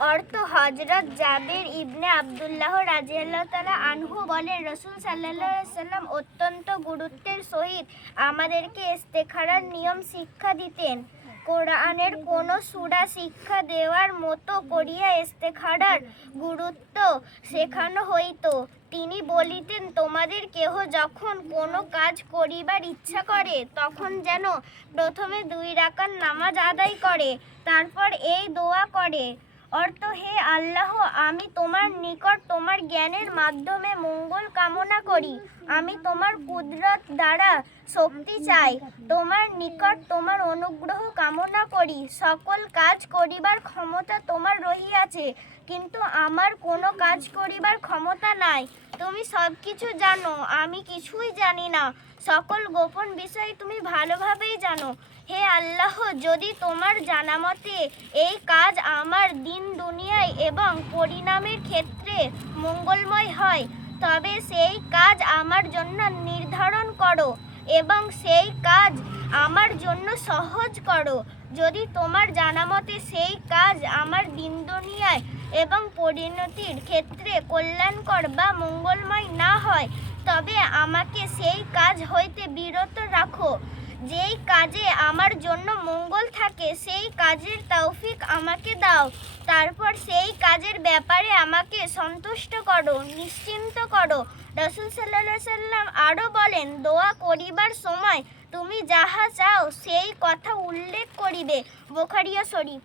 অর্থ হজরত জাবির ইবনে আবদুল্লাহ রাজিয়াল্লাহ তালা আনহু বলেন, রসুল সাল্লাহ সাল্লাম অত্যন্ত গুরুত্বের সহিত আমাদেরকে ইস্তেখারার নিয়ম শিক্ষা দিতেন। কোরআনের কোন সুরা শিক্ষা দেওয়ার মতো করিয়া ইস্তেখারার গুরুত্ব শেখানো হইতো। তিনি বলিতেন, তোমাদের কেহ যখন কোনো কাজ করিবার ইচ্ছা করে, তখন যেন প্রথমে দুই রাকাত নামাজ আদায় করে, তারপর এই দোয়া করে। অর্থ হে আল্লাহ, আমি তোমার নিকট তোমার জ্ঞানের মাধ্যমে মঙ্গল কামনা করি। আমি তোমার কুদরত দ্বারা শক্তি চাই। তোমার নিকট তোমার অনুগ্রহ কামনা করি। সকল কাজ করিবার ক্ষমতা তোমার রহিয়াছে, কিন্তু আমার কোনো কাজ করিবার ক্ষমতা নাই। তুমি সব কিছু জানো, আমি কিছুই জানি না। সকল গোপন বিষয় তুমি ভালোভাবেই জানো। হে আল্লাহ, যদি তোমার জানা মতে এই কাজ আমার দিন দুনিয়ায় এবং পরিণামের ক্ষেত্রে মঙ্গলময় হয়, তবে সেই কাজ আমার জন্য নির্ধারণ করো এবং সেই কাজ আমার জন্য সহজ করো। যদি তোমার জানা মতে সেই কাজ আমার দিন দুনিয়ায় এবং পরিণতির ক্ষেত্রে কল্যাণকর বা মঙ্গলময় না হয়, তবে আমাকে সেই কাজ হইতে বিরত রাখো। যেই কাজে আমার জন্য মঙ্গল থাকে, সেই কাজের তৌফিক আমাকে দাও। তারপর সেই কাজের ব্যাপারে আমাকে সন্তুষ্ট করো, নিশ্চিন্ত করো। রসুল সাল্লাহ সাল্লাম আরও বলেন, দোয়া করিবার সময় তুমি যাহা চাও, সেই কথা উল্লেখ করিবে। বোখারিয়া শরীফ।